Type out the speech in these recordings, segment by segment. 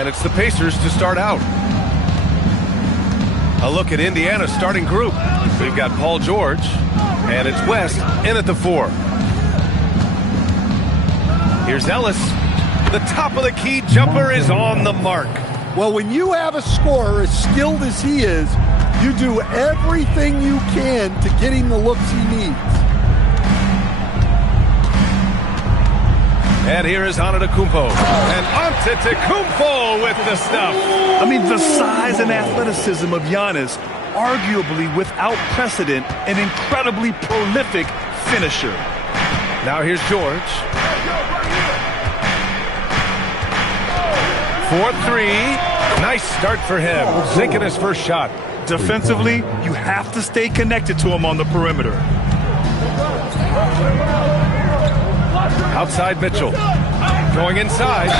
And it's the Pacers to start out. A look at Indiana's starting group. We've got Paul George, and it's West in at the 4. Here's Ellis. The top of the key jumper is on the mark. Well, when you have a scorer as skilled as he is, you do everything you can to get him the looks he needs. And here is Antetokounmpo. And Antetokounmpo with the stuff. I mean, the size and athleticism of Giannis, arguably without precedent, an incredibly prolific finisher. Now here's George. 4-3. Nice start for him. Sinking his first shot. Defensively, you have to stay connected to him on the perimeter. Outside Mitchell. Going inside.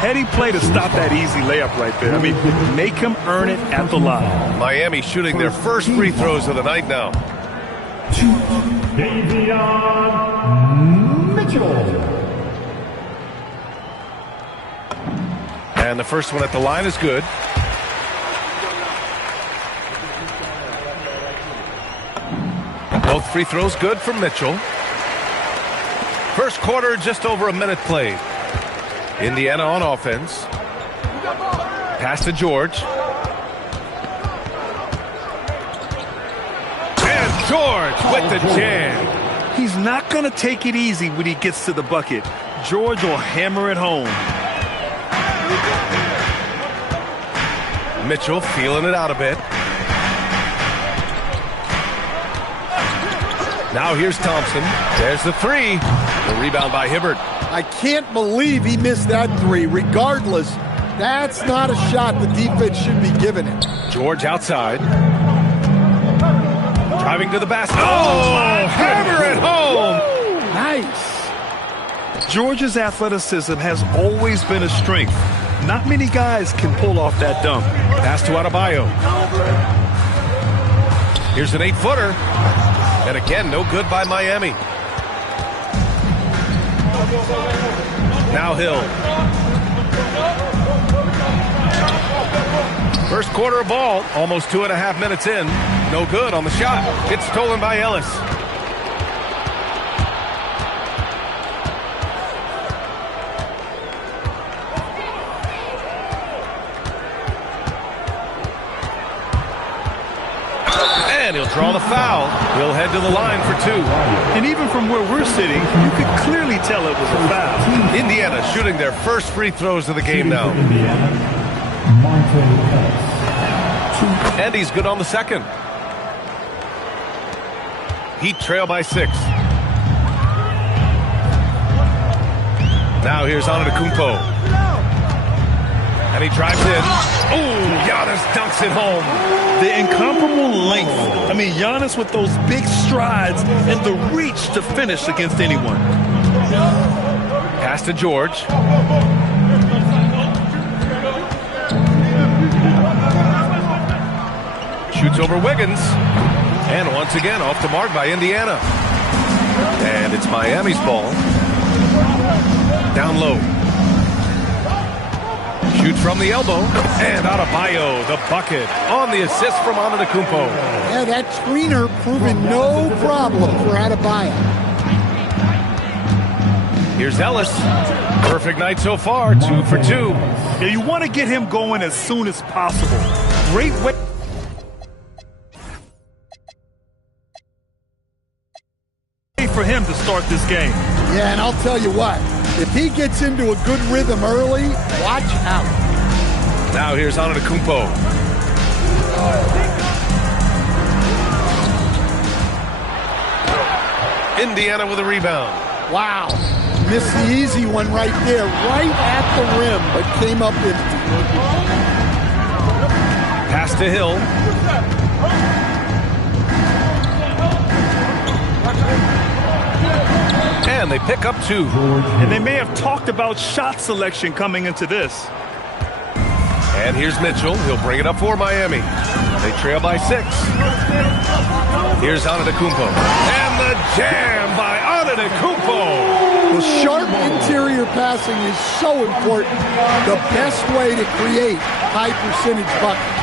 Heady play to stop that easy layup right there. I mean, make him earn it at the line. Miami shooting their first free throws of the night now. Mitchell. And the first one at the line is good. Both free throws good from Mitchell. First quarter, just over a minute played. Indiana on offense. Pass to George. And George with the jam. He's not going to take it easy when he gets to the bucket. George will hammer it home. Mitchell feeling it out a bit. Now here's Thompson. There's the 3. The rebound by Hibbert. I can't believe he missed that 3. Regardless, that's not a shot the defense should be giving it. George outside. Driving to the basket. Oh, hammer it home. Nice. George's athleticism has always been a strength. Not many guys can pull off that dunk. Pass to Adebayo. Here's an 8-footer. And again, no good by Miami. Now Hill. First quarter of ball, almost 2.5 minutes in. No good on the shot. It's stolen by Ellis. And he'll draw the foul. He'll head to the line for 2. And even from where we're sitting, you could clearly tell it was a foul. Indiana shooting their first free throws of the game now. And he's good on the second. Heat trail by 6. Now here's Antetokounmpo. And he drives in. Oh, Giannis dunks it home. The incomparable length. I mean, Giannis with those big strides and the reach to finish against anyone. Pass to George. Shoots over Wiggins. And once again, off the mark by Indiana. And it's Miami's ball. Down low. Shoots from the elbow. And Adebayo, the bucket, on the assist from Antetokounmpo. Yeah, that screener proving no problem for Adebayo. Here's Ellis. Perfect night so far, 2 for 2. Yeah, you want to get him going as soon as possible. Great way for him to start this game. Yeah, and I'll tell you what, if he gets into a good rhythm early, watch out. Now here's Antetokounmpo. Indiana with a rebound. Wow. Missed the easy one right there, right at the rim, but came up empty. Pass to Hill. And they pick up 2. And they may have talked about shot selection coming into this. And here's Mitchell. He'll bring it up for Miami. They trail by 6. Here's Antetokounmpo. And the jam by Antetokounmpo. Well, sharp Interior passing is so important. The best way to create high percentage buckets.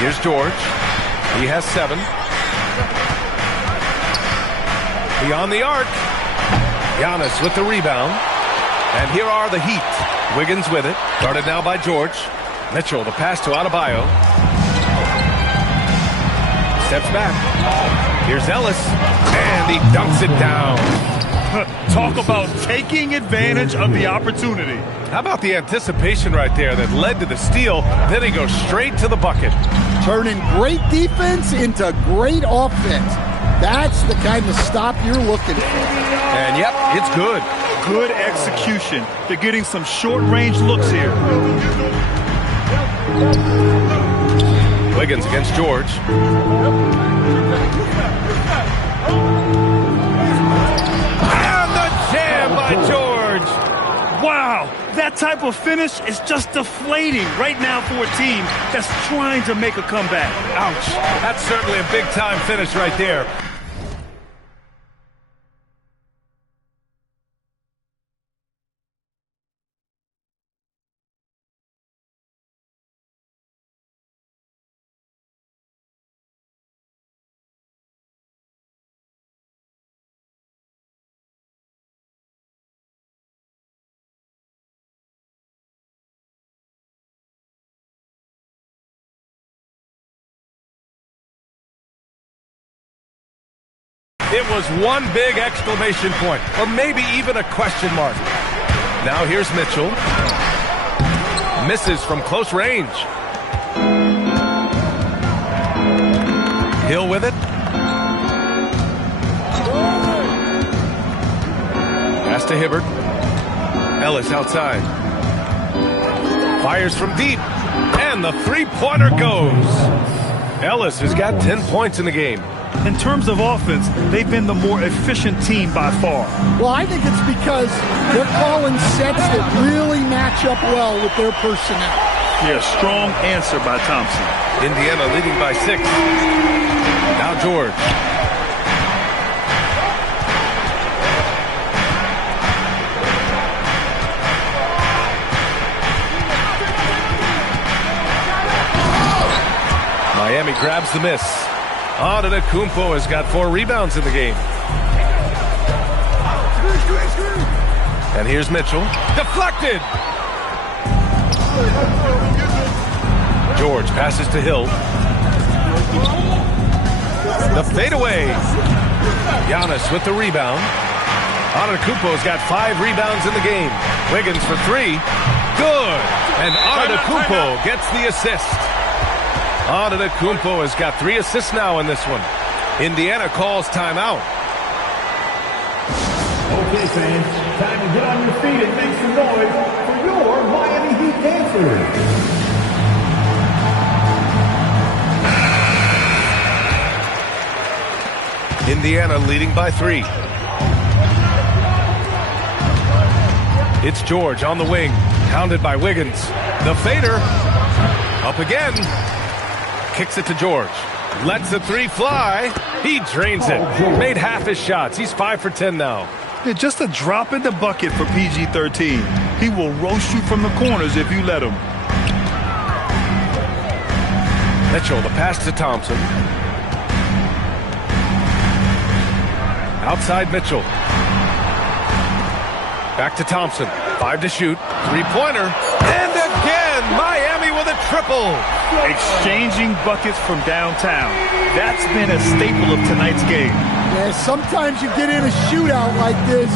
Here's George. He has 7. Beyond the arc. Giannis with the rebound. And here are the Heat. Wiggins with it. Guarded now by George. Mitchell, the pass to Adebayo. Steps back. Here's Ellis. And he dunks it down. Talk about taking advantage of the opportunity. How about the anticipation right there that led to the steal? Then he goes straight to the bucket. Turning great defense into great offense. That's the kind of stop you're looking for. And yep, it's good. Good execution. They're getting some short-range looks here. Wiggins against George. And the jam by George. Wow, that type of finish is just deflating right now for a team that's trying to make a comeback. Ouch. That's certainly a big-time finish right there. It was one big exclamation point, or maybe even a question mark. Now here's Mitchell. Misses from close range. Hill with it. Pass to Hibbert. Ellis outside. Fires from deep. And the three-pointer goes. Ellis has got 10 points in the game. In terms of offense, they've been the more efficient team by far. Well, I think it's because they're calling sets that really match up well with their personnel. Yeah, strong answer by Thompson. Indiana leading by 6. Now George. Miami grabs the miss. Antetokounmpo has got 4 rebounds in the game. And here's Mitchell. Deflected! George passes to Hill. The fadeaway. Giannis with the rebound. Antetokounmpo's got 5 rebounds in the game. Wiggins for 3. Good! And Antetokounmpo gets the assist. Antetokounmpo has got 3 assists now in this one. Indiana calls timeout. Okay, fans, time to get on your feet and make some noise for your Miami Heat dancers. Indiana leading by 3. It's George on the wing, hounded by Wiggins. The fader, up again. Kicks it to George. Lets the 3 fly. He drains it. Made half his shots. He's 5 for 10 now. Yeah, just a drop in the bucket for PG-13. He will roast you from the corners if you let him. Mitchell, the pass to Thompson. Outside Mitchell. Back to Thompson. 5 to shoot. 3-pointer. And again, Miami with a triple. Exchanging buckets from downtown. That's been a staple of tonight's game. Yeah, sometimes you get in a shootout like this,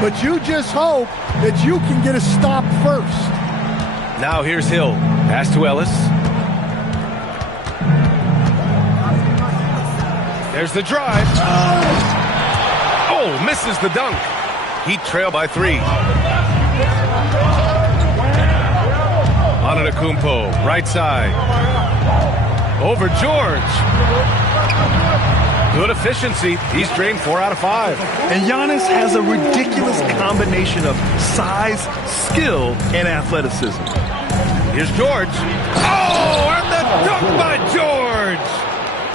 but you just hope that you can get a stop first. Now here's Hill. Pass to Ellis. There's the drive. Oh, misses the dunk. Heat trail by 3. Antetokounmpo, right side. Over George. Good efficiency. He's drained 4 out of 5. And Giannis has a ridiculous combination of size, skill, and athleticism. Here's George. Oh, and the dunk by George.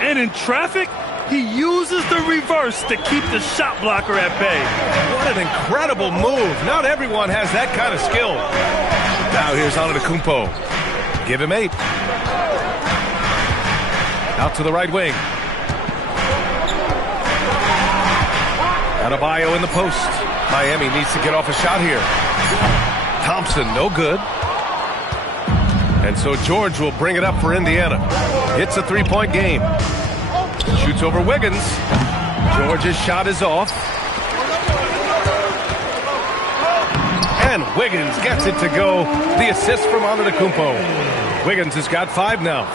And in traffic, he uses the reverse to keep the shot blocker at bay. What an incredible move. Not everyone has that kind of skill. Now here's Antetokounmpo. Give him 8. Out to the right wing. Adebayo in the post. Miami needs to get off a shot here. Thompson, no good. And so George will bring it up for Indiana. It's a 3-point game. Shoots over Wiggins. George's shot is off. And Wiggins gets it to go. The assist from Antetokounmpo. Wiggins has got 5 now.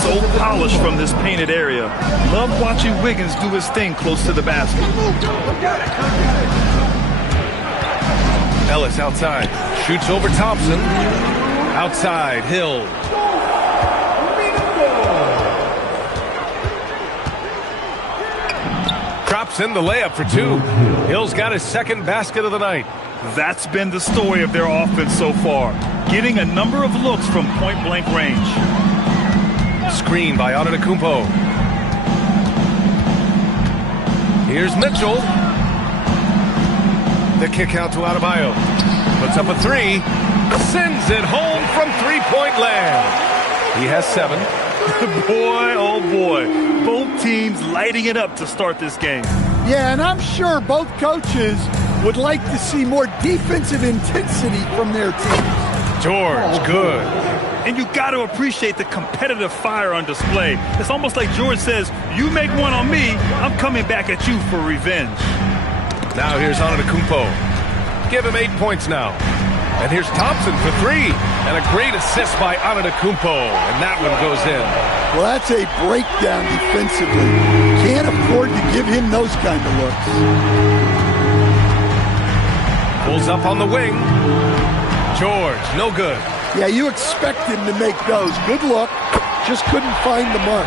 So polished from this painted area. Love watching Wiggins do his thing close to the basket. Ellis outside. Shoots over Thompson. Outside, Hill. Drops in the layup for 2. Hill's got his second basket of the night. That's been the story of their offense so far. Getting a number of looks from point-blank range. Screen by Antetokounmpo. Here's Mitchell. The kick out to Adebayo. Puts up a 3. Sends it home from 3-point land. He has 7. Boy, oh boy. Both teams lighting it up to start this game. Yeah, and I'm sure both coaches would like to see more defensive intensity from their teams. George, good. And you got to appreciate the competitive fire on display. It's almost like George says, you make one on me, I'm coming back at you for revenge. Now here's Antetokounmpo. Give him 8 points now. And here's Thompson for 3. And a great assist by Antetokounmpo. And that one goes in. Well, that's a breakdown defensively. Can't afford to give him those kind of looks. Pulls up on the wing. George, no good. Yeah, you expect him to make those. Good look. Just couldn't find the mark.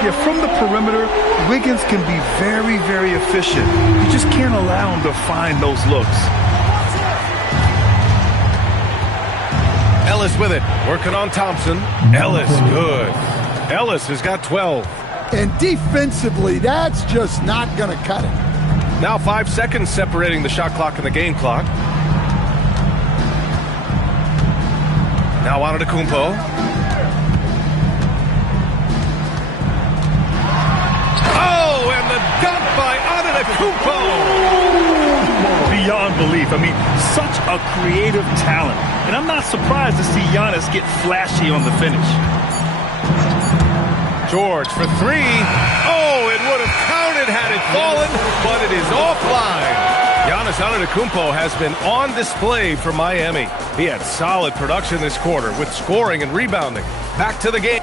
Yeah, from the perimeter, Wiggins can be very, very efficient. You just can't allow him to find those looks. Ellis with it, working on Thompson. Ellis, good. Ellis has got 12. And defensively, that's just not going to cut it. Now 5 seconds separating the shot clock and the game clock. Now Antetokounmpo. Oh, and the dunk by Antetokounmpo. Beyond belief. I mean, such a creative talent. And I'm not surprised to see Giannis get flashy on the finish. George for 3. Oh, it would have counted had it fallen, but it is offline. Giannis Antetokounmpo has been on display for Miami. He had solid production this quarter with scoring and rebounding. Back to the game.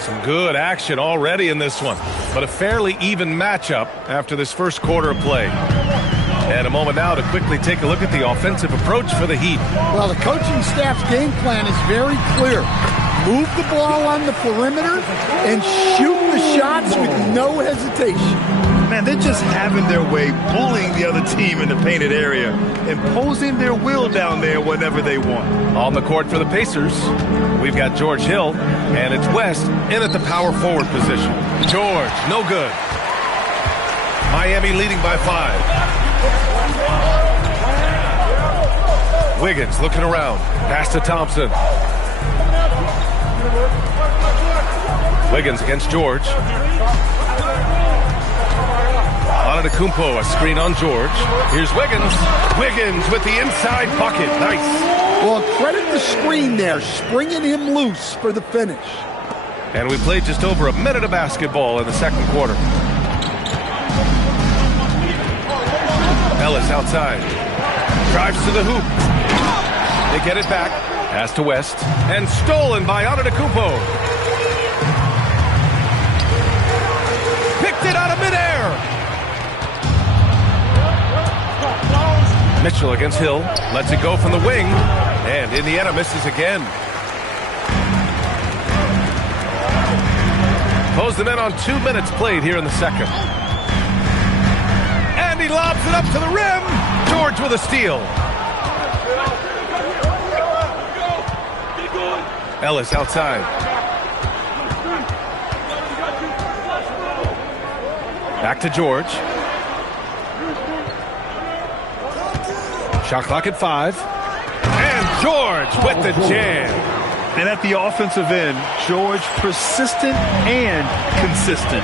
Some good action already in this one, but a fairly even matchup after this first quarter of play. And a moment now to quickly take a look at the offensive approach for the Heat. Well, the coaching staff's game plan is very clear. Move the ball on the perimeter and shoot the shots with no hesitation. Man, they're just having their way, bullying the other team in the painted area, imposing their will down there whenever they want. On the court for the Pacers, we've got George Hill, and it's West in at the power forward position. George, no good. Miami leading by 5. Wiggins looking around. Pass to Thompson. Wiggins against George. Antetokounmpo, a screen on George. Here's Wiggins. Wiggins with the inside bucket. Nice. Well, credit the screen there, springing him loose for the finish. And we played just over a minute of basketball in the second quarter. Ellis outside. Drives to the hoop. They get it back. Pass to West. And stolen by Antetokounmpo. Picked it out of midair. Mitchell against Hill. Lets it go from the wing. And Indiana misses again. Close them in on 2 minutes played here in the second. And he lobs it up to the rim. George with a steal. Ellis outside. Back to George. Shot clock at 5. And George with the jam. And at the offensive end, George persistent and consistent.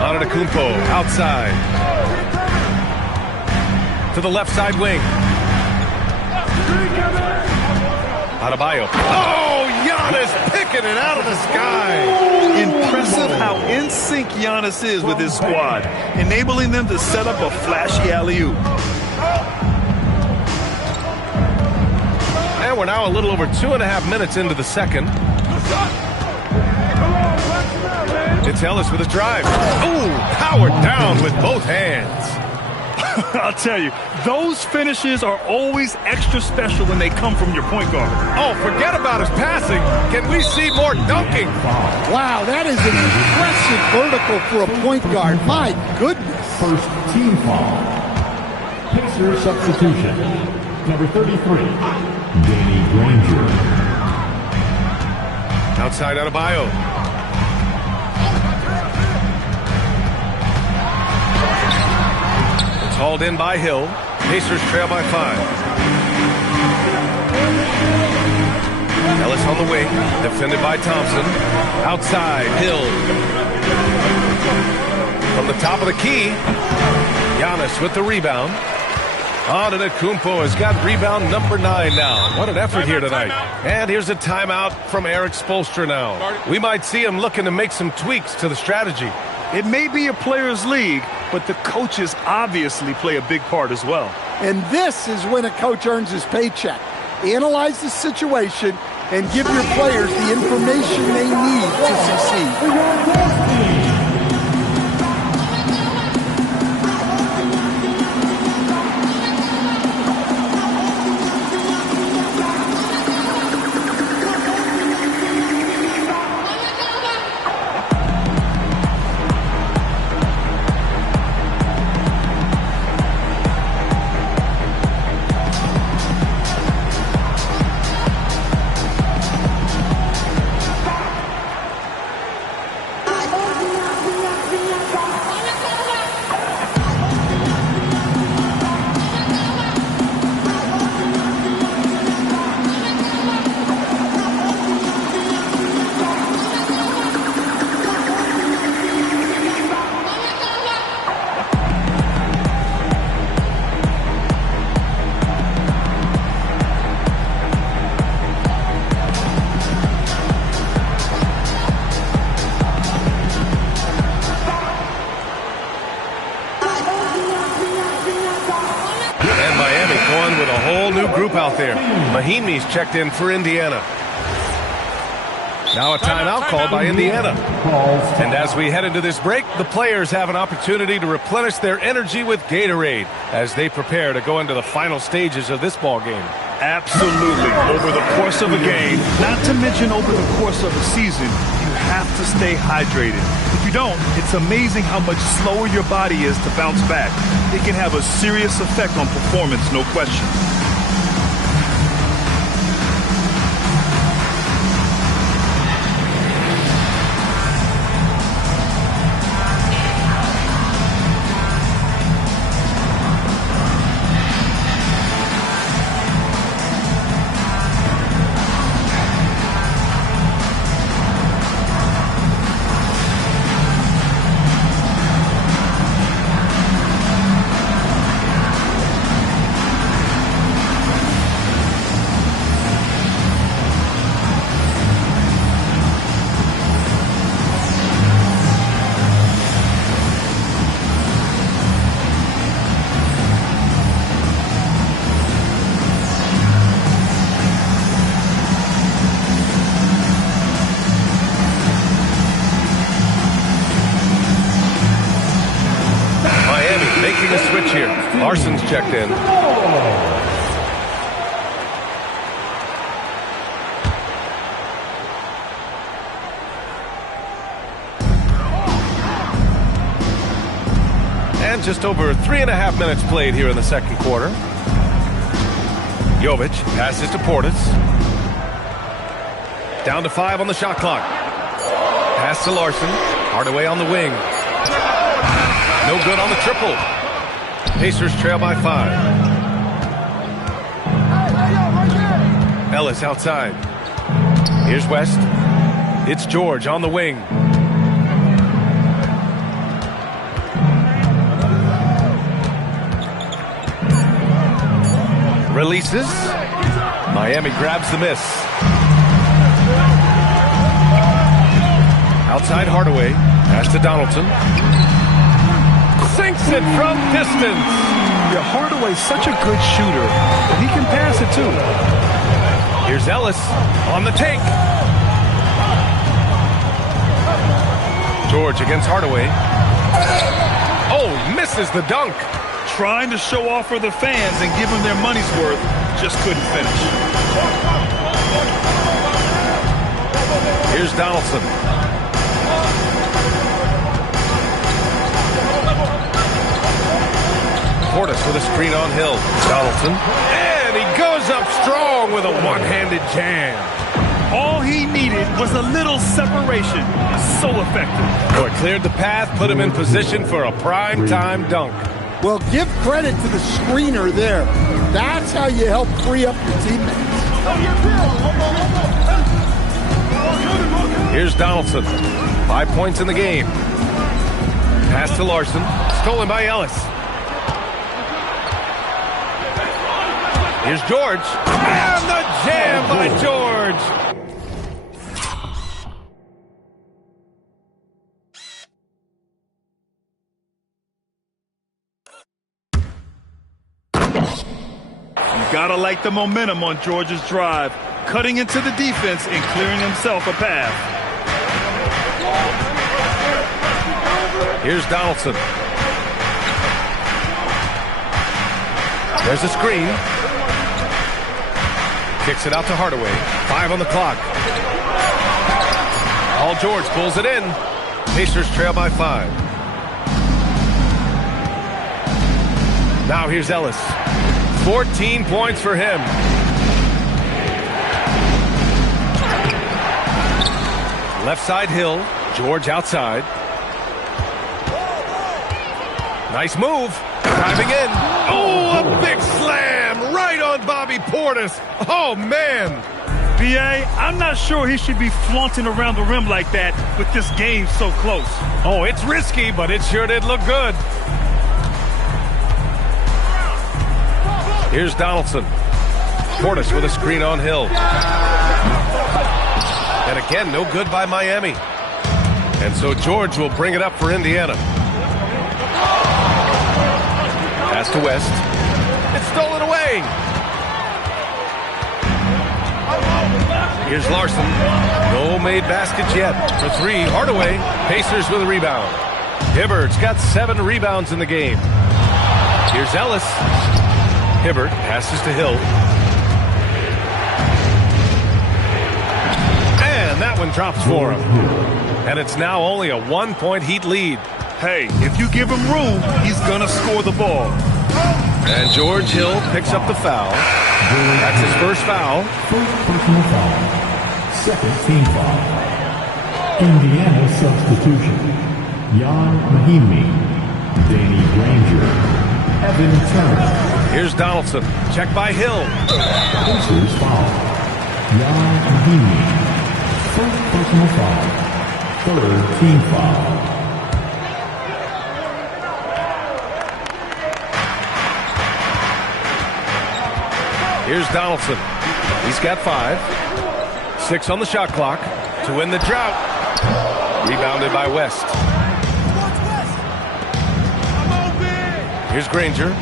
Antetokounmpo outside. To the left side wing. Adebayo. Oh, Giannis picking it out of the sky. Impressive how in sync Giannis is with his squad, enabling them to set up a flashy alley-oop. And we're now a little over 2.5 minutes into the second. It's Ellis with a drive. Ooh, powered down with both hands. I'll tell you, those finishes are always extra special when they come from your point guard. Oh, forget about his passing. Can we see more dunking? Wow, that is an impressive vertical for a point guard. My goodness. First team foul. Pacers substitution. Number 33, Danny Granger. Outside Adebayo. Hauled in by Hill. Pacers trail by 5. Ellis on the wing. Defended by Thompson. Outside, Hill. From the top of the key. Giannis with the rebound. Antetokounmpo has got rebound number 9 now. What an effort here tonight. And here's a timeout from Eric Spoelstra now. We might see him looking to make some tweaks to the strategy. It may be a players' league, but the coaches obviously play a big part as well. And this is when a coach earns his paycheck. Analyze the situation and give your players the information they need to succeed. Out there. Mahimi's checked in for Indiana. Now a timeout called by Indiana. And as we head into this break, the players have an opportunity to replenish their energy with Gatorade as they prepare to go into the final stages of this ball game. Absolutely. Over the course of a game, not to mention over the course of a season, you have to stay hydrated. If you don't, it's amazing how much slower your body is to bounce back. It can have a serious effect on performance, no question. Making a switch here. Larson's checked in. And just over 3.5 minutes played here in the second quarter. Jovic passes to Portis. Down to 5 on the shot clock. Pass to Larson. Hardaway on the wing. No good on the triple. Pacers trail by 5. Ellis outside. Here's West. It's George on the wing. Releases. Miami grabs the miss. Outside Hardaway. Pass to Donaldson. Sinks it from distance. Yeah, Hardaway's such a good shooter, and he can pass it too. Here's Ellis on the take. George against Hardaway. Oh, misses the dunk. Trying to show off for the fans and give them their money's worth, just couldn't finish. Here's Donaldson. Portis with a screen on Hill. Donaldson. And he goes up strong with a one-handed jam. All he needed was a little separation. So effective. Oh, it cleared the path, put him in position for a prime-time dunk. Well, give credit to the screener there. That's how you help free up your teammates. Here's Donaldson. 5 points in the game. Pass to Larson. Stolen by Ellis. Here's George. And the jam by George. Gotta like the momentum on George's drive, cutting into the defense and clearing himself a path. Here's Donaldson. There's a screen. Kicks it out to Hardaway. 5 on the clock. Paul George pulls it in. Pacers trail by 5. Now here's Ellis. 14 points for him. Left side Hill. George outside. Nice move. Diving in. Oh, a big slam right on Bobby Portis. Oh, man. B.A., I'm not sure he should be flaunting around the rim like that with this game so close. Oh, it's risky, but it sure did look good. Here's Donaldson. Portis with a screen on Hill. And again, no good by Miami. And so George will bring it up for Indiana. Pass to West. It's stolen away. Here's Larson. No made baskets yet. For 3, Hardaway. Pacers with a rebound. Hibbert's got 7 rebounds in the game. Here's Ellis. Hibbert passes to Hill. And that one drops for him. And it's now only a 1-point Heat lead. Hey, if you give him room, he's going to score the ball. And George Hill picks up the foul. That's his first foul. First personal foul. Second team foul. Indiana substitution. Jan Mahimi. Danny Granger. Evan Turner. Here's Donaldson. Check by Hill. Pacers foul. Jan Mahimi. First personal foul. Third team foul. Here's Donaldson. He's got 5. 6 on the shot clock to win the drought. Rebounded by West. Here's Granger.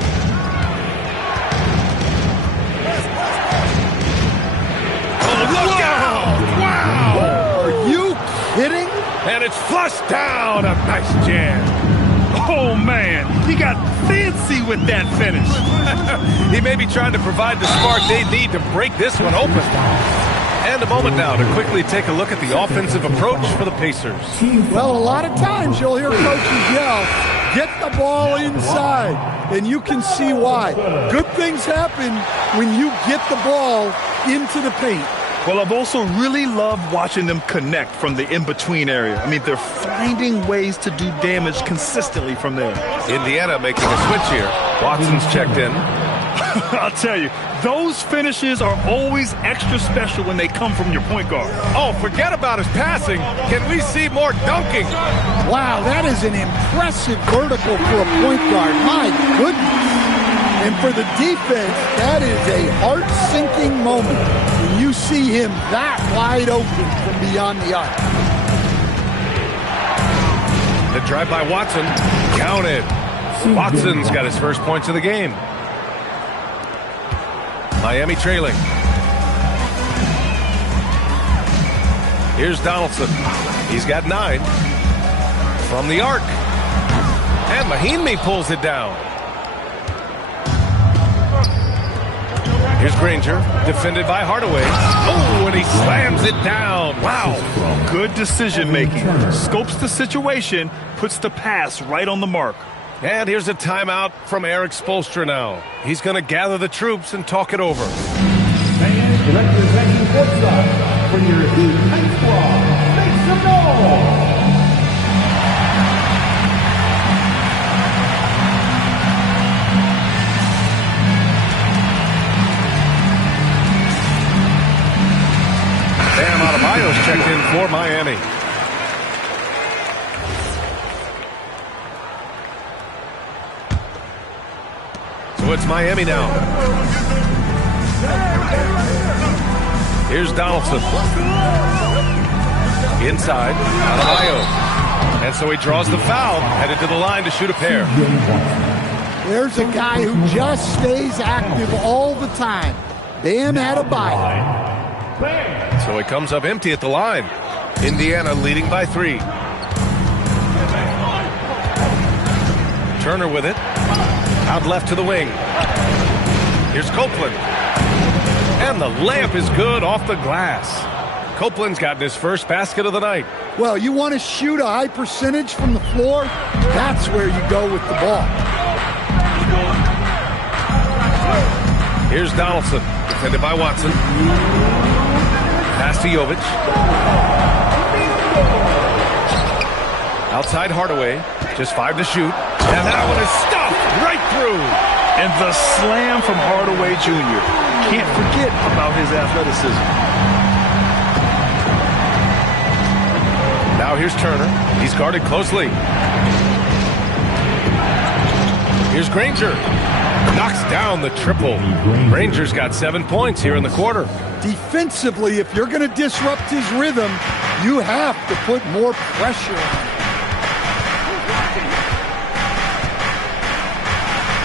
Look out! Wow! Are you kidding? And it's flushed down. A nice jam. Oh, man. He got fancy with that finish. He may be trying to provide the spark they need to break this one open. And a moment now to quickly take a look at the offensive approach for the Pacers. Well, a lot of times you'll hear coaches yell, get the ball inside, and you can see why. Good things happen when you get the ball into the paint. Well, I've also really loved watching them connect from the in-between area. I mean, they're finding ways to do damage consistently from there. Indiana making a switch here. Watson's checked in. I'll tell you, those finishes are always extra special when they come from your point guard. Oh, forget about his passing. Can we see more dunking? Wow, that is an impressive vertical for a point guard. My goodness. And for the defense, that is a heart-sinking moment when you see him that wide open from beyond the arc. The drive by Watson. Counted. Watson's got his first points of the game. Miami trailing. Here's Donaldson. He's got 9. From the arc. And Mahinmi pulls it down. Here's Granger, defended by Hardaway. Oh, and he slams it down. Wow. Good decision making. Scopes the situation, puts the pass right on the mark. And here's a timeout from Eric Spoelstra now. He's going to gather the troops and talk it over. And representing courtside for your Heat High Squad, make some noise! Bam Adebayo's checked in for Miami. So it's Miami now. Here's Donaldson. Inside, Adebayo. And so he draws the foul, headed to the line to shoot a pair. There's a guy who just stays active all the time. Bam Adebayo. So he comes up empty at the line. Indiana leading by 3. Turner with it. Out left to the wing. Here's Copeland. And the layup is good off the glass. Copeland's gotten his first basket of the night. Well, you want to shoot a high percentage from the floor? That's where you go with the ball. Here's Donaldson, defended by Watson. Pass to Jovic. Outside Hardaway. Just 5 to shoot. And that one is stuffed right through. And the slam from Hardaway Jr. Can't forget about his athleticism. Now here's Turner. He's guarded closely. Here's Granger. Knocks down the triple. Granger's got 7 points here in the quarter. Defensively, if you're going to disrupt his rhythm, you have to put more pressure on him.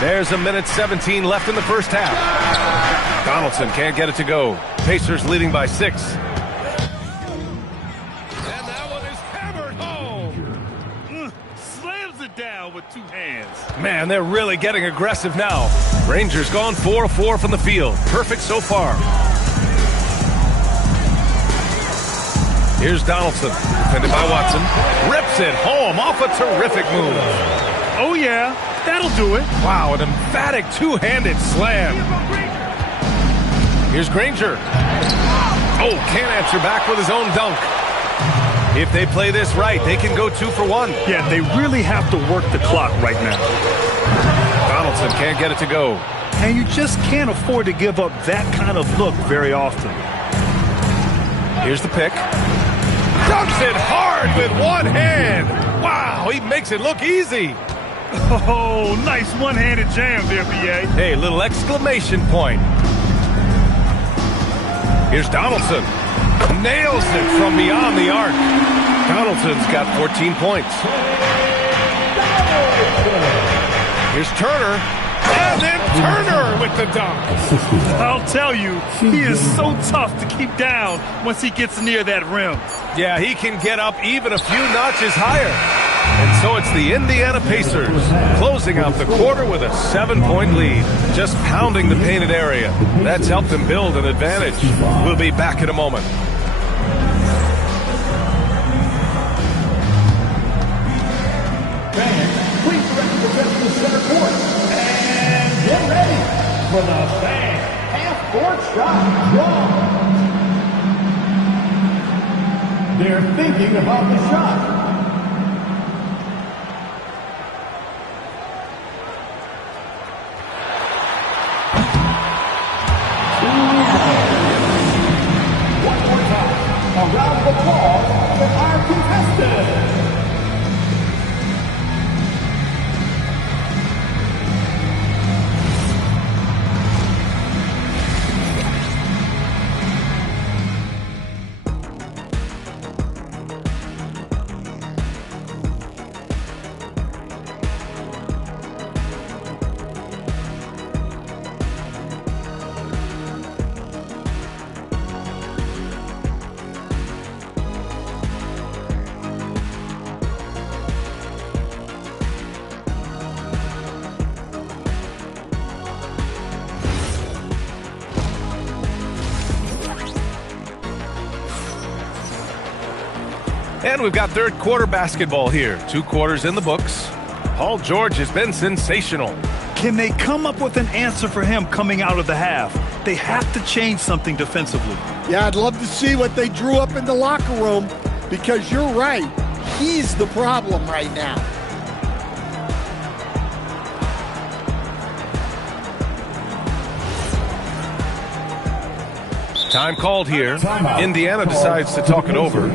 There's a minute 17 left in the first half. Donaldson can't get it to go. Pacers leading by 6. And that one is hammered home. Slams it down with 2 hands. Man, they're really getting aggressive now. Rangers gone 4 of 4 from the field. Perfect so far. Here's Donaldson, defended by Watson. Rips it home off a terrific move. Oh, yeah, that'll do it. Wow, an emphatic 2-handed slam. Here's Granger. Oh, can't answer back with his own dunk. If they play this right, they can go 2 for 1. Yeah, they really have to work the clock right now. Donaldson can't get it to go. And you just can't afford to give up that kind of look very often. Here's the pick. Dunks it hard with one hand. Wow, he makes it look easy. Oh, nice one-handed jam there, B.A. Hey, little exclamation point. Here's Donaldson. Nails it from beyond the arc. Donaldson's got 14 points. Here's Turner. And then Turner with the dunk. I'll tell you, he is so tough to keep down once he gets near that rim. Yeah, he can get up even a few notches higher. And so it's the Indiana Pacers closing out the quarter with a 7-point lead. Just pounding the painted area. That's helped them build an advantage. We'll be back in a moment. Fans, please represent the center court. And get ready for the fans half-court shot draw. They're thinking about the shot. One more time. Around the ball for our contestant. And we've got third quarter basketball here. 2 quarters in the books. Paul George has been sensational. Can they come up with an answer for him coming out of the half? They have to change something defensively. Yeah, I'd love to see what they drew up in the locker room, because you're right. He's the problem right now. Time called here. Indiana decides to talk it over.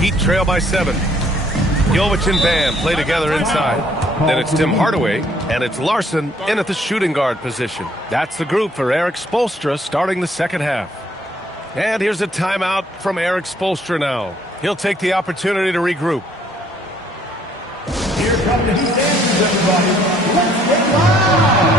Heat trail by 7. Jovic and Bam play together inside. Then it's Tim Hardaway, and it's Larson in at the shooting guard position. That's the group for Eric Spoelstra starting the second half. And here's a timeout from Eric Spoelstra now. He'll take the opportunity to regroup. Here come the Heat dancers, everybody. Let's get loud!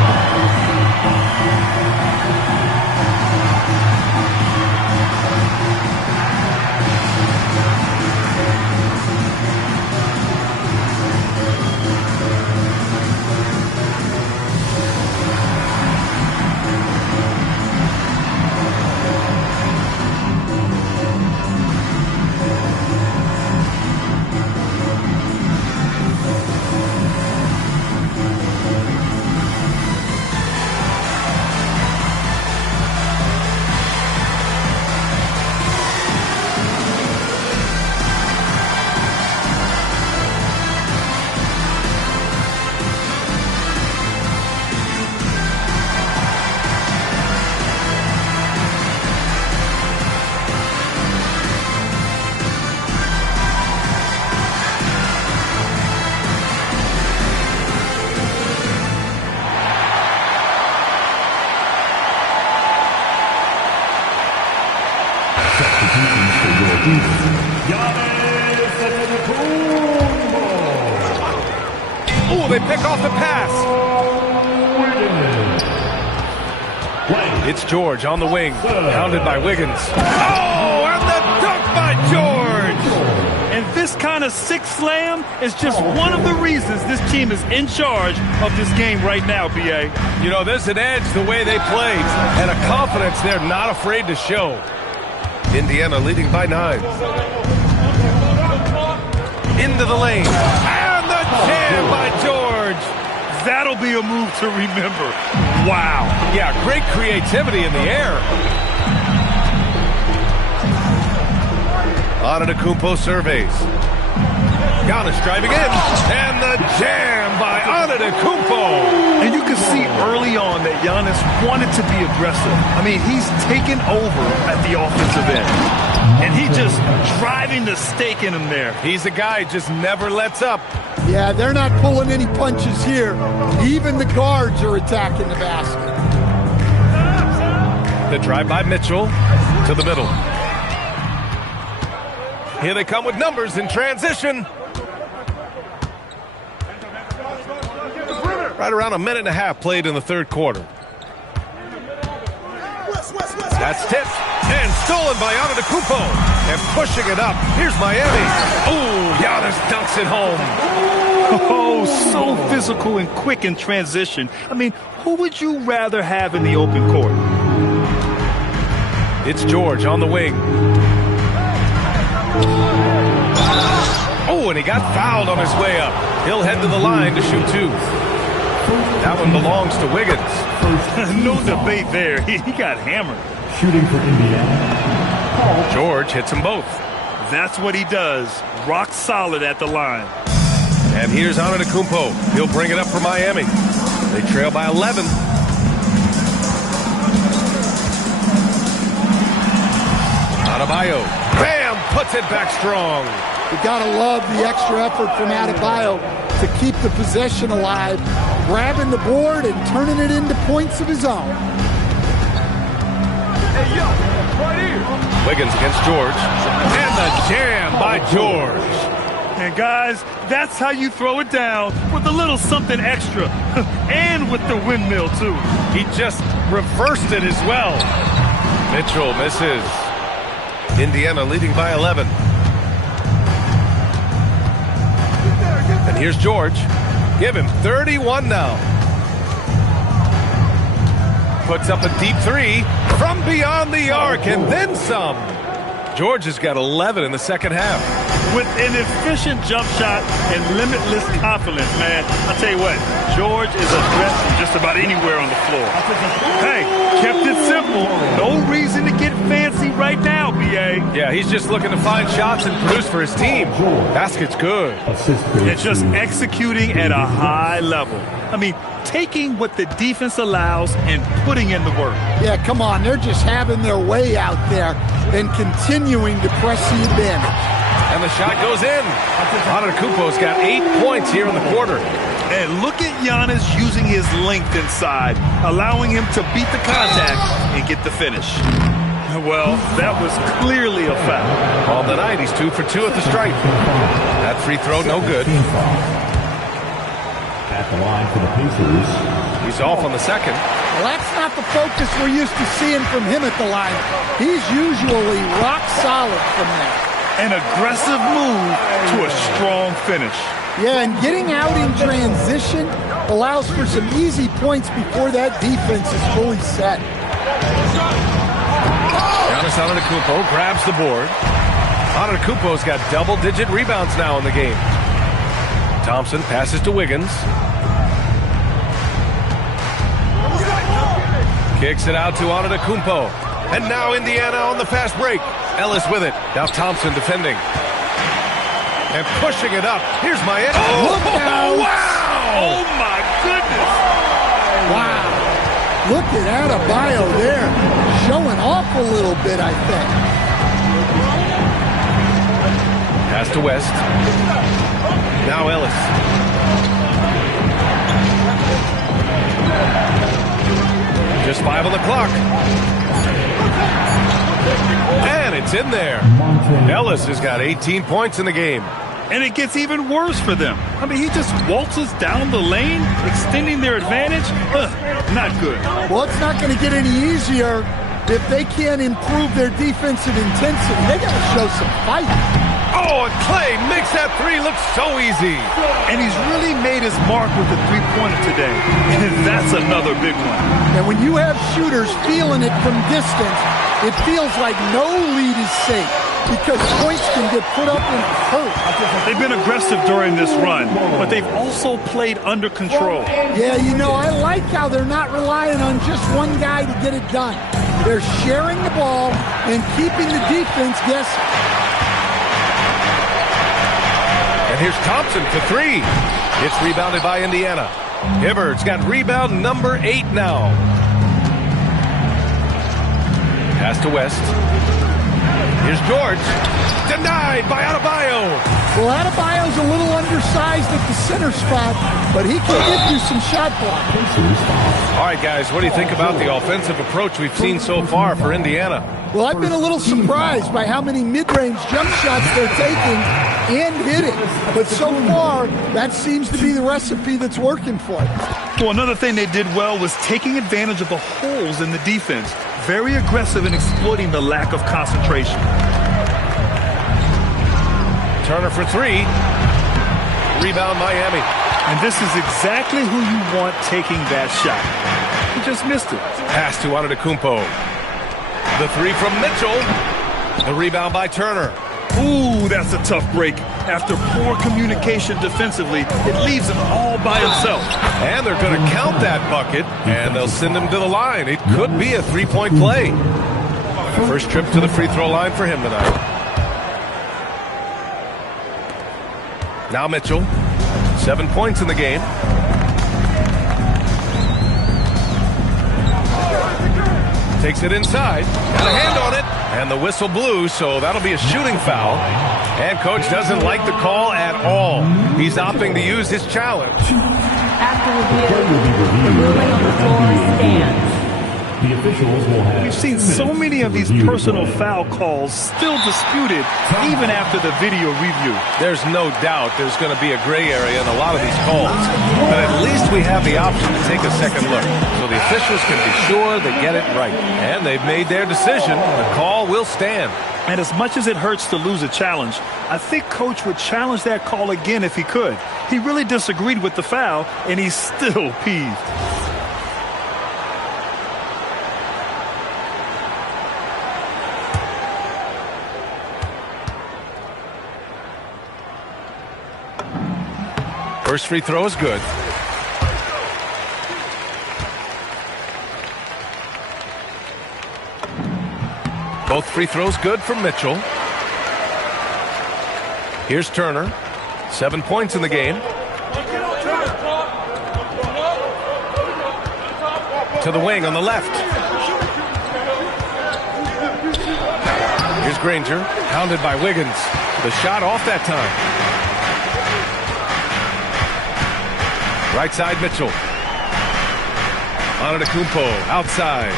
Oh, they pick off the pass. It's George on the wing, pounded by Wiggins. Oh, and the dunk by George! And this kind of sick slam is just one of the reasons this team is in charge of this game right now, B.A. You know, there's an edge the way they play, and a confidence they're not afraid to show. Indiana leading by 9. In the into the lane. And the jam by George. That'll be a move to remember. Wow. Yeah, great creativity in the air. Antetokounmpo surveys. Giannis driving in. And the jam by Antetokounmpo. And you can see early on that Giannis wanted to be aggressive. I mean, he's taken over at the offensive end. And he just driving the stake in him there. He's a guy just never lets up. Yeah, they're not pulling any punches here. Even the guards are attacking the basket. The drive by Mitchell to the middle. Here they come with numbers in transition. Right around a minute and a half played in the third quarter. That's tipped and stolen by Antetokounmpo. And pushing it up. Here's Miami. Oh, Giannis dunks it home. Oh, so physical and quick in transition. I mean, who would you rather have in the open court? It's George on the wing. Oh, and he got fouled on his way up. He'll head to the line to shoot two. That one belongs to Wiggins. No debate there. He got hammered. Shooting for Indiana. George hits them both. That's what he does. Rock solid at the line. And here's Antetokounmpo. He'll bring it up for Miami. They trail by 11. Adebayo. Bam! Puts it back strong. You gotta love the extra effort from Adebayo to keep the possession alive, grabbing the board and turning it into points of his own. Hey, yo, right here. Wiggins against George. And the jam by George. And guys, that's how you throw it down, with a little something extra. And with the windmill, too. He just reversed it as well. Mitchell misses. Indiana leading by 11. And here's George. Give him 31 now. Puts up a deep three from beyond the arc and then some. George has got 11 in the second half. With an efficient jump shot and limitless confidence, man. I'll tell you what, George is a threat from just about anywhere on the floor. Hey, kept it simple. No reason to get fancy right now, B.A. Yeah, he's just looking to find shots and produce for his team. Basket's good. And just executing at a high level. I mean, taking what the defense allows and putting in the work. Yeah, come on. They're just having their way out there and continuing to press the advantage. And the shot goes in. Antetokounmpo's got 8 points here in the quarter. And look at Giannis using his length inside, allowing him to beat the contact and get the finish. Well, that was clearly a foul. On the night, he's 2 for 2 at the stripe. That free throw, no good. At the line for the Pacers. He's off on the second. Well, that's not the focus we're used to seeing from him at the line. He's usually rock solid from there. An aggressive move to a strong finish. Yeah, and getting out in transition allows for some easy points before that defense is fully set. Giannis Antetokounmpo grabs the board. Antetokounmpo's got double-digit rebounds now in the game. Thompson passes to Wiggins. Kicks it out to Antetokounmpo. And now Indiana on the fast break. Ellis with it. Now Thompson defending. And pushing it up. Here's Miami. Look out! Wow! Oh, my goodness. Wow. Look at Adebayo there. Showing off a little bit, I think. Pass to West. Now Ellis. Just 5 on the clock. And it's in there. Ellis has got 18 points in the game. And it gets even worse for them. I mean, he just waltzes down the lane, extending their advantage. Not good. Well, it's not going to get any easier if they can't improve their defensive intensity. They got to show some fight. Oh, and Clay makes that three look so easy. And he's really made his mark with the three-pointer today. And that's another big one. And when you have shooters feeling it from distance, it feels like no lead is safe. because points can get put up and hurt. They've been aggressive during this run, but they've also played under control. Yeah, you know, I like how they're not relying on just one guy to get it done. They're sharing the ball and keeping the defense guessing. And here's Thompson for three. It's rebounded by Indiana. Hibbard's got rebound number 8 now. Pass to West. Here's George. Denied by Adebayo. Well, Adebayo's a little undersized at the center spot, but he can give you some shot block. All right, guys, what do you think about the offensive approach we've seen so far for Indiana? Well, I've been a little surprised by how many mid-range jump shots they're taking and hitting. But so far, that seems to be the recipe that's working for them. Well, another thing they did well was taking advantage of the holes in the defense. Very aggressive in exploiting the lack of concentration. Turner for three. Rebound Miami. And this is exactly who you want taking that shot. He just missed it. Pass to Antetokounmpo. The three from Mitchell. The rebound by Turner. Ooh, that's a tough break. After poor communication defensively, it leaves him all by himself. And they're going to count that bucket, and they'll send him to the line. It could be a three-point play. First trip to the free throw line for him tonight. Now Mitchell, 7 points in the game. Takes it inside, got a hand on it, and the whistle blew, so that'll be a shooting foul. And coach doesn't like the call at all. He's opting to use his challenge. After review, the ruling on the floor stands. The officials will have. We've seen so many of these personal foul calls still disputed even after the video review. There's no doubt there's going to be a gray area in a lot of these calls. But at least we have the option to take a second look. So the officials can be sure they get it right. And they've made their decision. The call will stand. And as much as it hurts to lose a challenge, I think Coach would challenge that call again if he could. He really disagreed with the foul, and he's still peeved. First free throw is good. Both free throws good from Mitchell. Here's Turner. 7 points in the game. To the wing on the left. Here's Granger. Hounded by Wiggins. The shot off that time. Right side, Mitchell. Antetokounmpo outside.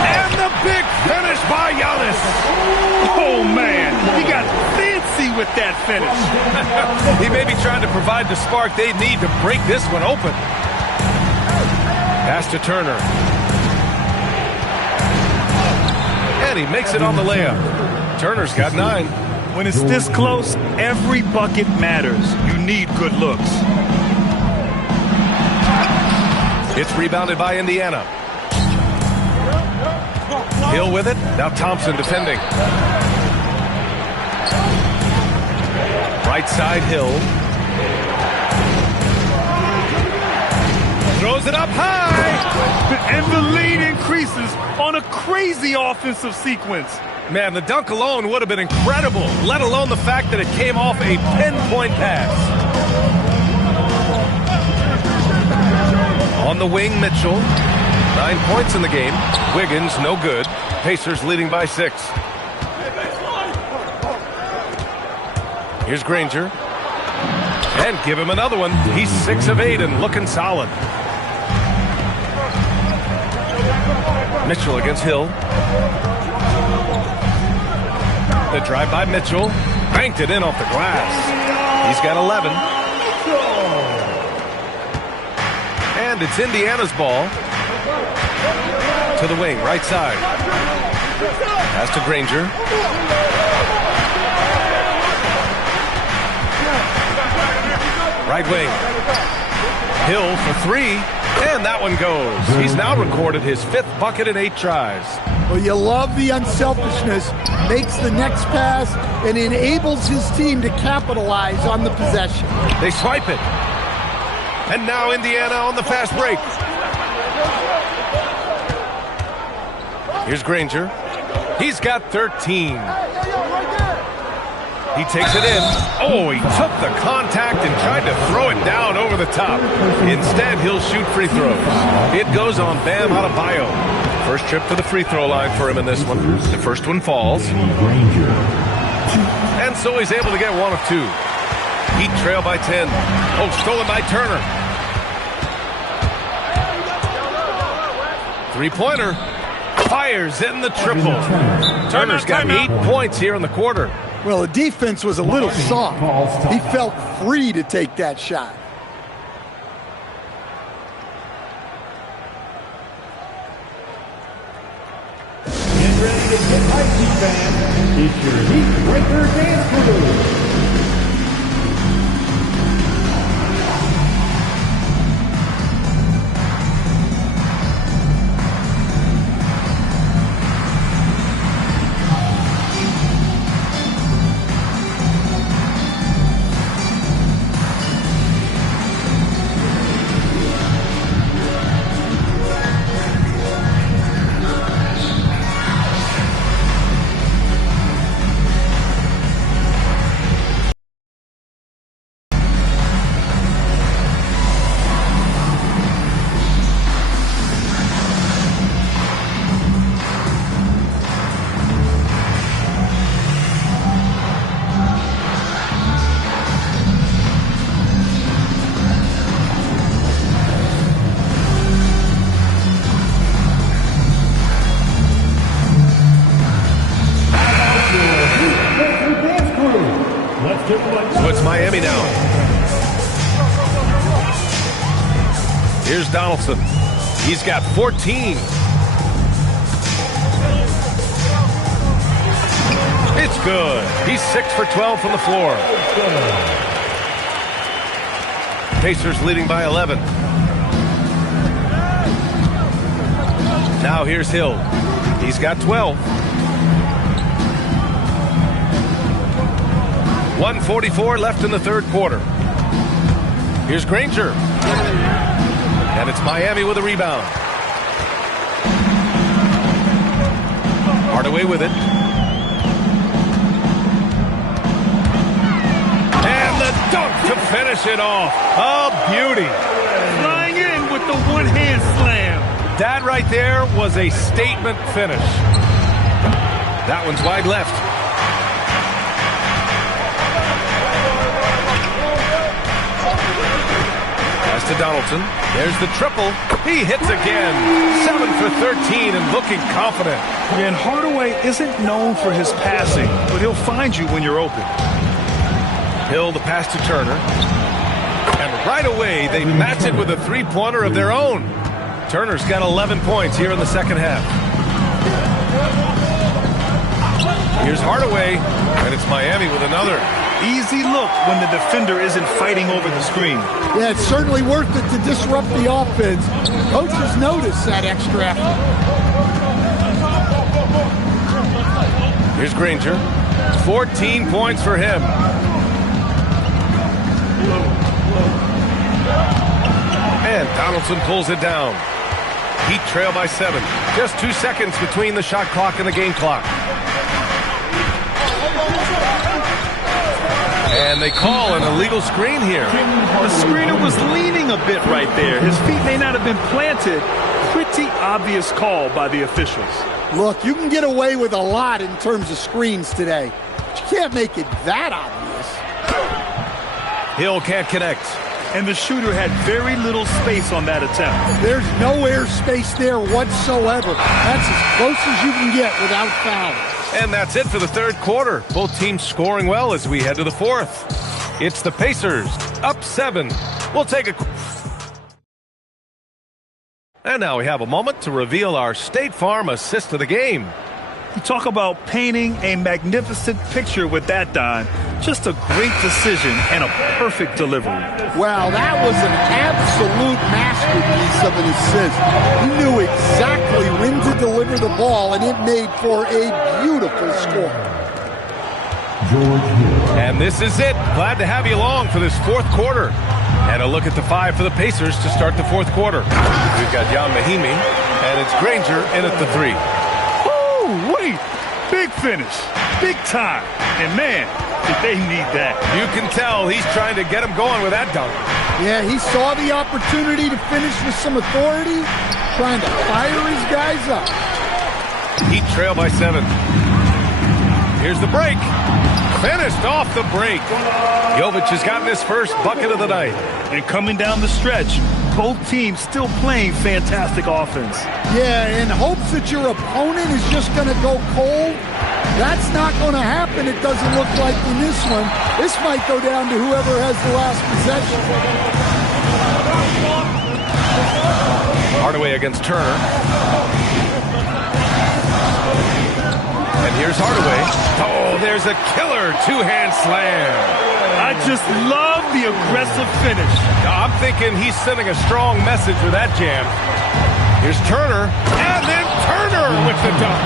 And the big finish by Giannis. Oh, man. He got fancy with that finish. He may be trying to provide the spark they need to break this one open. Pass to Turner. And he makes it on the layup. Turner's got 9. When it's this close, every bucket matters. You need good looks. It's rebounded by Indiana. Hill with it. Now Thompson defending. Right side, Hill. Throws it up high. And the lead increases on a crazy offensive sequence. Man, the dunk alone would have been incredible, let alone the fact that it came off a pinpoint pass. On the wing, Mitchell. 9 points in the game. Wiggins, no good. Pacers leading by 6. Here's Granger. And give him another one. He's 6 of 8 and looking solid. Mitchell against Hill. The drive by Mitchell. Banked it in off the glass. He's got 11. And it's Indiana's ball. To the wing, right side. Pass to Granger. Right wing. Hill for 3. And that one goes. He's now recorded his 5th bucket in 8 tries. Well, you love the unselfishness, makes the next pass, and enables his team to capitalize on the possession. They swipe it. And now Indiana on the fast break. Here's Granger. He's got 13. He takes it in. Oh, he took the contact and tried to throw it down over the top. Instead, he'll shoot free throws. It goes on Bam Adebayo. First trip to the free throw line for him in this one. The first one falls. And so he's able to get one of two. Heat trail by 10. Oh, stolen by Turner. Three-pointer. Fires in the triple. Turner's got 8 points here in the quarter. Well, the defense was a little soft. He felt free to take that shot. Get ready to get icy, fans. It's your Heat Breaker Dance Crew. So it's Miami now. Here's Donaldson. He's got 14. It's good. He's 6 for 12 from the floor. Pacers leading by 11. Now here's Hill. He's got 12. 1:44 left in the third quarter. Here's Granger. And it's Miami with a rebound. Hardaway with it. And the dunk to finish it off. A beauty. Flying in with the one-hand slam. That right there was a statement finish. That one's wide left. Pass to Donaldson. There's the triple. He hits again. 7 for 13 and looking confident. And Hardaway isn't known for his passing, but he'll find you when you're open. Hill the pass to Turner. And right away they match it with a three-pointer of their own. Turner's got 11 points here in the second half. Here's Hardaway, and it's Miami with another. Easy look when the defender isn't fighting over the screen. Yeah, it's certainly worth it to disrupt the offense. Coaches notice that extra effort. Here's Granger. 14 points for him. And Donaldson pulls it down. Heat trail by 7. Just 2 seconds between the shot clock and the game clock. And they call an illegal screen here. The screener was leaning a bit right there. His feet may not have been planted. Pretty obvious call by the officials. Look, you can get away with a lot in terms of screens today, but you can't make it that obvious. Hill can't connect. And the shooter had very little space on that attempt. There's no air space there whatsoever. That's as close as you can get without foul. And that's it for the third quarter. Both teams scoring well as we head to the fourth. It's the Pacers, up 7. We'll take a... And now we have a moment to reveal our State Farm assist of the game. You talk about painting a magnificent picture with that, Don. Just a great decision and a perfect delivery. Wow, that was an absolute masterpiece of an assist. He knew exactly when to deliver the ball, and it made for a beautiful score. And this is it. Glad to have you along for this fourth quarter. And a look at the five for the Pacers to start the fourth quarter. We've got Jan Mahimi, and it's Granger in at the three. Oh, wait. Big finish. Big time. And man, did they need that. You can tell he's trying to get him going with that dunk. Yeah, he saw the opportunity to finish with some authority, trying to fire his guys up. Heat trail by 7. Here's the break. Finished off the break. Jovic has gotten his first bucket of the night. And coming down the stretch, both teams still playing fantastic offense. Yeah, in hopes that your opponent is just going to go cold. That's not going to happen, it doesn't look like in this one. This might go down to whoever has the last possession. Hardaway against Turner. And here's Hardaway. Oh, there's a killer two-hand slam. I just love the aggressive finish. I'm thinking he's sending a strong message with that jam. Here's Turner, and then Turner with the dunk.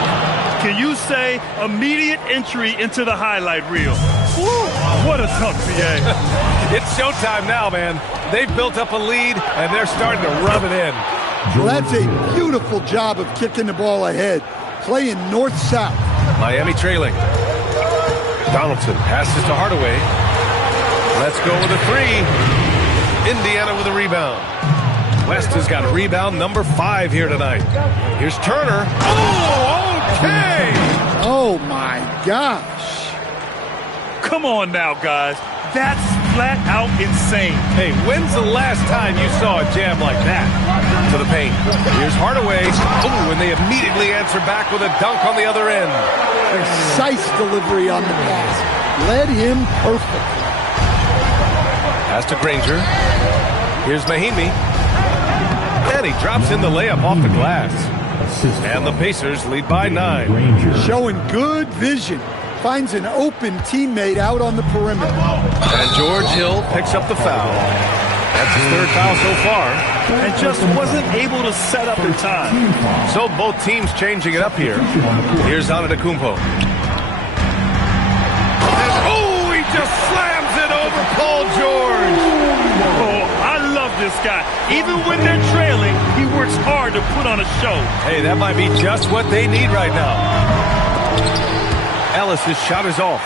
Can you say immediate entry into the highlight reel? Woo, what a dunk, PA. It's showtime now, man. They've built up a lead, and they're starting to rub it in. Well, that's a beautiful job of kicking the ball ahead, playing north-south. Miami trailing. Donaldson passes to Hardaway. Let's go with a three. Indiana with a rebound. West has got rebound number 5 here tonight. Here's Turner. Oh, okay. Oh, my gosh. Come on now, guys. That's flat out insane. Hey, when's the last time you saw a jam like that? To the paint. Here's Hardaway. Oh, and they immediately answer back with a dunk on the other end. Precise delivery on the pass. Led him perfect. Pass to Granger. Here's Mahimi. And he drops in the layup off the glass. And the Pacers lead by 9. Showing good vision. Finds an open teammate out on the perimeter. And George Hill picks up the foul. That's his 3rd foul so far. And just wasn't able to set up in time. So both teams changing it up here. Here's Antetokounmpo. And oh, he just slams it over Paul George. Oh, I love this guy. Even when they're trailing, he works hard to put on a show. Hey, that might be just what they need right now. Ellis' shot is off.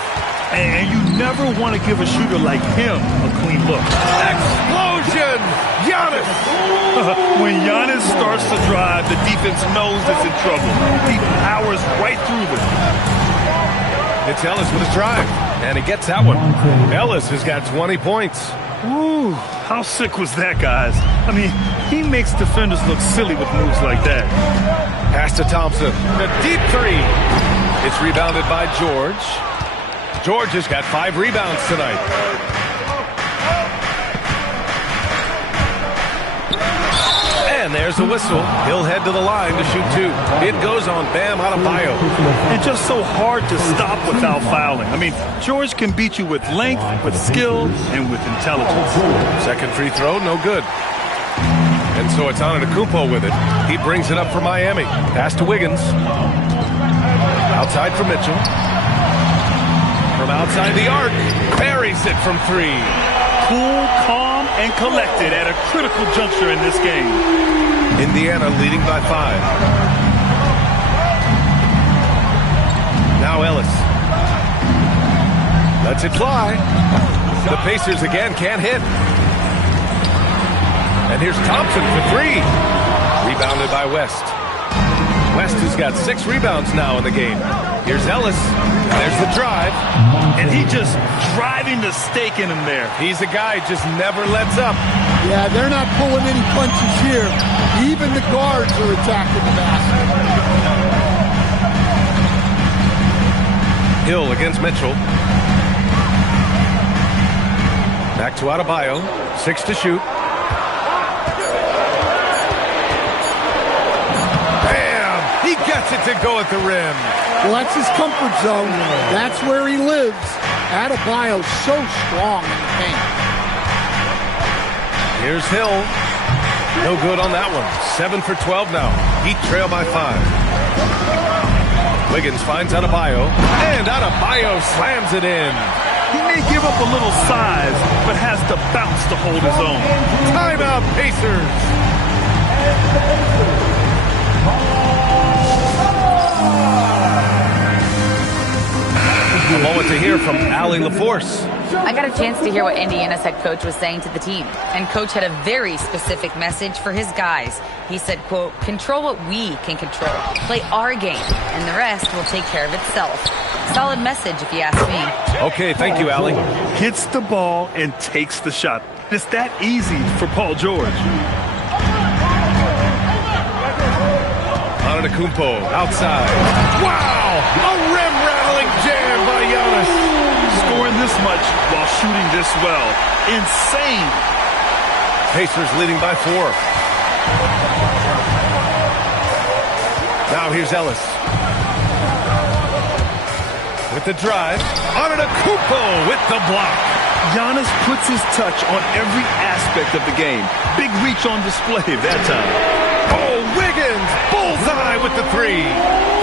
And you never want to give a shooter like him a clean look. Explosion! Giannis! When Giannis starts to drive, the defense knows it's in trouble. He powers right through them. It's Ellis with a drive, and he gets that one. Ellis has got 20 points. Woo, how sick was that, guys? I mean, he makes defenders look silly with moves like that. Pass to Thompson. The deep three. It's rebounded by George. George has got 5 rebounds tonight. And there's a whistle. He'll head to the line to shoot 2. It goes on Bam Adebayo. It's just so hard to stop without fouling. I mean, George can beat you with length, with skill, and with intelligence. Second free throw, no good. And so it's Antetokounmpo with it. He brings it up for Miami. Pass to Wiggins. Outside for Mitchell. From outside the arc, buries it from 3. Cool, calm, and collected at a critical juncture in this game. Indiana leading by 5. Now Ellis. Lets it fly. The Pacers again can't hit. And here's Thompson for 3. Rebounded by West. West has got 6 rebounds now in the game. Here's Ellis. There's the drive. And he just driving the stake in him there. He's a guy who just never lets up. Yeah, they're not pulling any punches here. Even the guards are attacking the basket. Hill against Mitchell. Back to Adebayo. 6 to shoot. He gets it to go at the rim. Well, that's his comfort zone. That's where he lives. Adebayo's so strong in the paint. Here's Hill. No good on that one. 7 for 12 now. Heat trail by 5. Wiggins finds Adebayo, and Adebayo slams it in. He may give up a little size, but has to bounce to hold his own. Timeout, Pacers. A moment to hear from Allie LaForce. I got a chance to hear what Indiana's head coach was saying to the team. And coach had a very specific message for his guys. He said, quote, control what we can control. Play our game, and the rest will take care of itself. Solid message, if you ask me. Okay, thank you, Allie. Hits the ball and takes the shot. It's that easy for Paul George. Antetokounmpo outside. Wow! A rim-rattling jam by Giannis. Scoring this much while shooting this well. Insane. Pacers leading by 4. Now here's Ellis. With the drive. Antetokounmpo with the block. Giannis puts his touch on every aspect of the game. Big reach on display that time. Oh, Wiggins! Bullseye with the 3.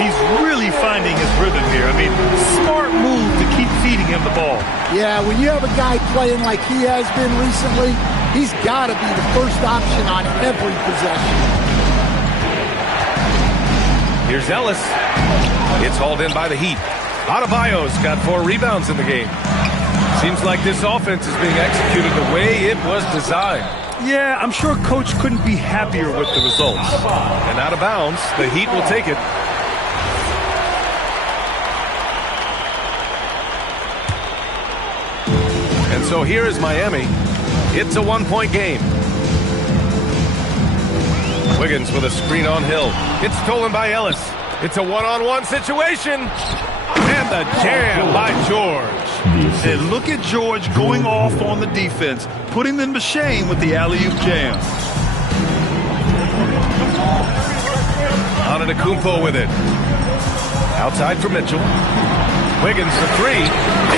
He's really finding his rhythm here. I mean, smart move to keep feeding him the ball. Yeah, when you have a guy playing like he has been recently, he's got to be the first option on every possession. Here's Ellis. It's hauled in by the Heat. Adebayo's got 4 rebounds in the game. Seems like this offense is being executed the way it was designed. Yeah, I'm sure coach couldn't be happier with the results. And out of bounds, the Heat will take it. And so here is Miami. It's a 1-point game. Wiggins with a screen on Hill. It's stolen by Ellis. It's a one-on-one situation. And the jam by George. And look at George going off on the defense, putting them to shame with the alley-oop jam. Antetokounmpo with it. Outside for Mitchell. Wiggins the 3.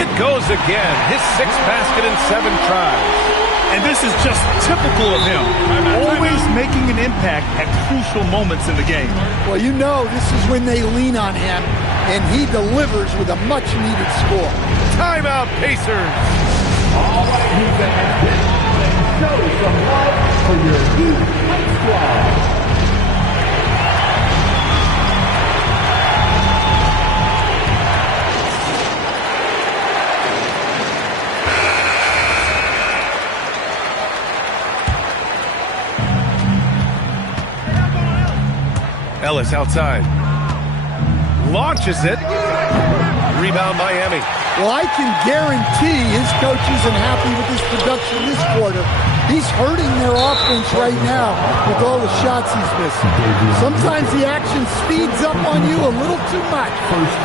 It goes again. His 6th basket in 7 tries. And this is just typical of him. Always making an impact at crucial moments in the game. Well, you know this is when they lean on him, and he delivers with a much-needed score. Timeout, Pacers. All right, defense. Show some love for your Heat squad. Ellis outside. Launches it. Rebound Miami. Well, I can guarantee his coach isn't happy with his production this quarter. He's hurting their offense right now with all the shots he's missing. Sometimes the action speeds up on you a little too much.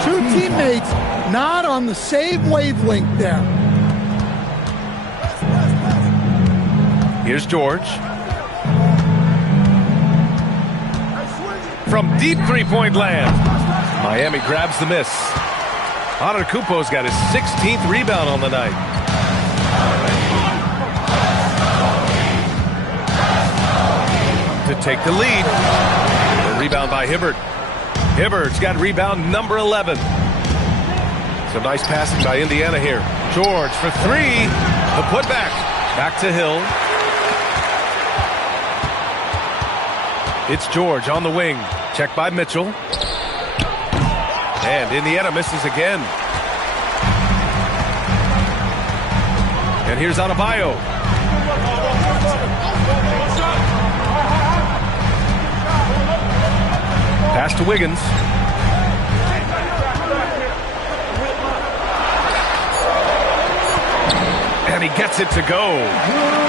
2 teammates not on the same wavelength there. Here's George. From deep 3-point land. Miami grabs the miss. Antetokounmpo's got his 16th rebound on the night. To take the lead. The rebound by Hibbert. Hibbert's got rebound number 11. Some nice passing by Indiana here. George for 3. The putback. Back to Hill. It's George on the wing. Checked by Mitchell. And Indiana misses again. And here's Adebayo. Pass to Wiggins. And he gets it to go.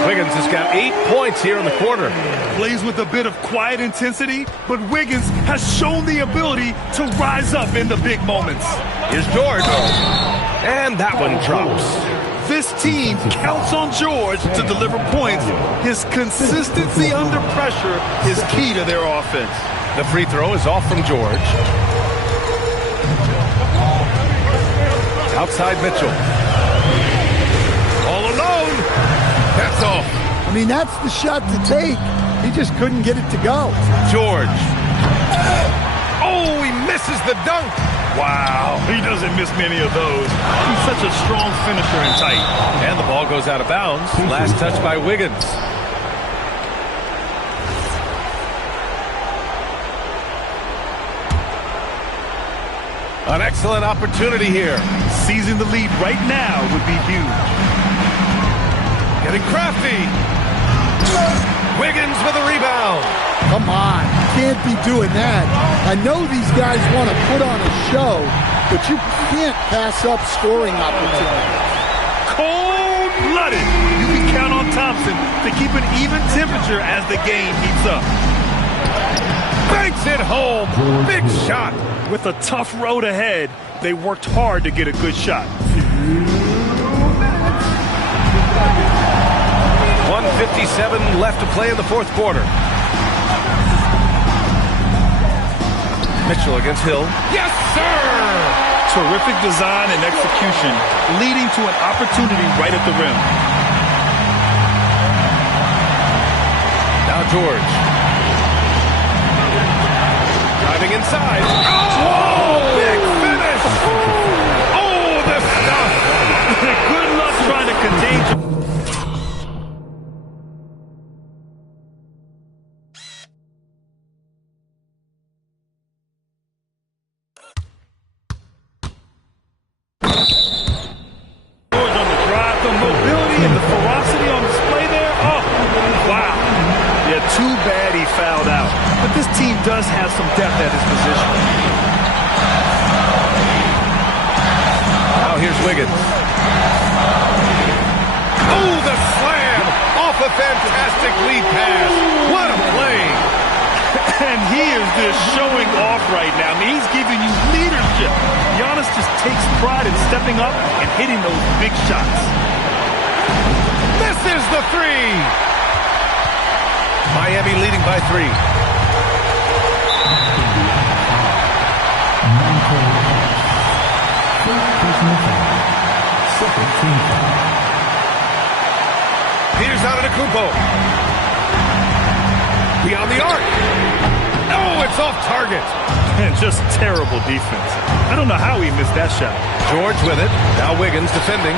Wiggins has got 8 points here in the quarter. Plays with a bit of quiet intensity, but Wiggins has shown the ability to rise up in the big moments. Here's George. And that one drops. This team counts on George to deliver points. His consistency under pressure is key to their offense. The free throw is off from George. Outside Mitchell. mean, that's the shot to take. He just couldn't get it to go. George. Oh, he misses the dunk. Wow, he doesn't miss many of those. He's such a strong finisher in tight. And the ball goes out of bounds. Last touch by Wiggins. An excellent opportunity here. Seizing the lead right now would be huge. Getting crafty. Wiggins with a rebound. Come on, you can't be doing that. I know these guys want to put on a show, but you can't pass up scoring opportunities. Cold-blooded. You can count on Thompson to keep an even temperature as the game heats up. Banks it home. Big shot. With a tough road ahead, they worked hard to get a good shot. 1:57 left to play in the fourth quarter. Mitchell against Hill. Yes, sir! Terrific design and execution, leading to an opportunity right at the rim. Now George. Driving inside. Oh, big finish! Oh, the stuff! Good luck trying to contain. Does have some depth at his position. Now here's Wiggins. Oh, the slam! Off a fantastic lead pass. What a play! And he is just showing off right now. I mean, he's giving you leadership. Giannis just takes pride in stepping up and hitting those big shots. This is the three! Miami leading by 3. Here's Antetokounmpo. Beyond the arc. Oh, it's off target. And just terrible defense. I don't know how he missed that shot. George with it. Now Wiggins defending.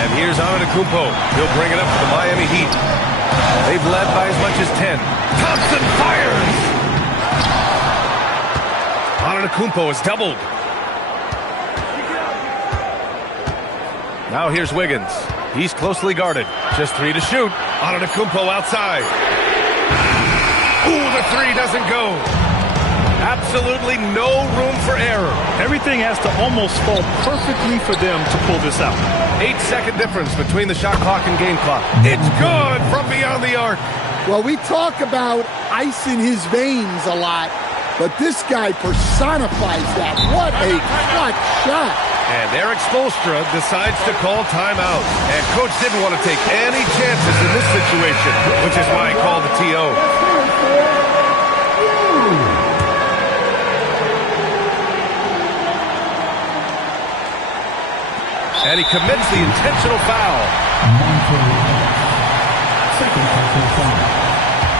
And here's Antetokounmpo. He'll bring it up to the Miami Heat. They've led by as much as 10. Thompson fires. Antetokounmpo is doubled. Now here's Wiggins. He's closely guarded. Just 3 to shoot. Antetokounmpo outside. Ooh, the 3 doesn't go. Absolutely no room for error. Everything has to almost fall perfectly for them to pull this out. 8-second difference between the shot clock and game clock. It's good from beyond the arc. Well, we talk about ice in his veins a lot, but this guy personifies that. What a clutch shot. And Eric Spoelstra decides to call timeout. And Coach didn't want to take any chances in this situation, which is why he called the TO. And he commits the intentional foul. Second personal foul.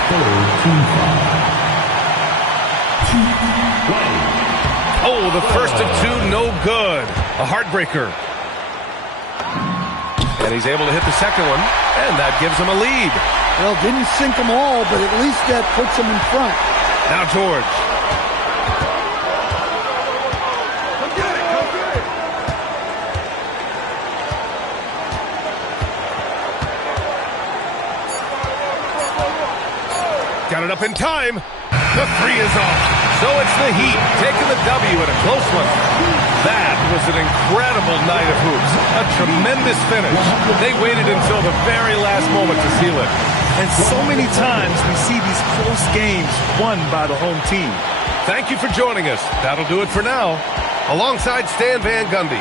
Third team foul. Oh, the first of 2, no good. A heartbreaker. And he's able to hit the second one, and that gives him a lead. Well, didn't sink them all, but at least that puts them in front. Now George. Got it up in time. The 3 is off. So it's the Heat taking the W in a close one. That was an incredible night of hoops. A tremendous finish. They waited until the very last moment to seal it. And so many times we see these close games won by the home team. Thank you for joining us. That'll do it for now. Alongside Stan Van Gundy.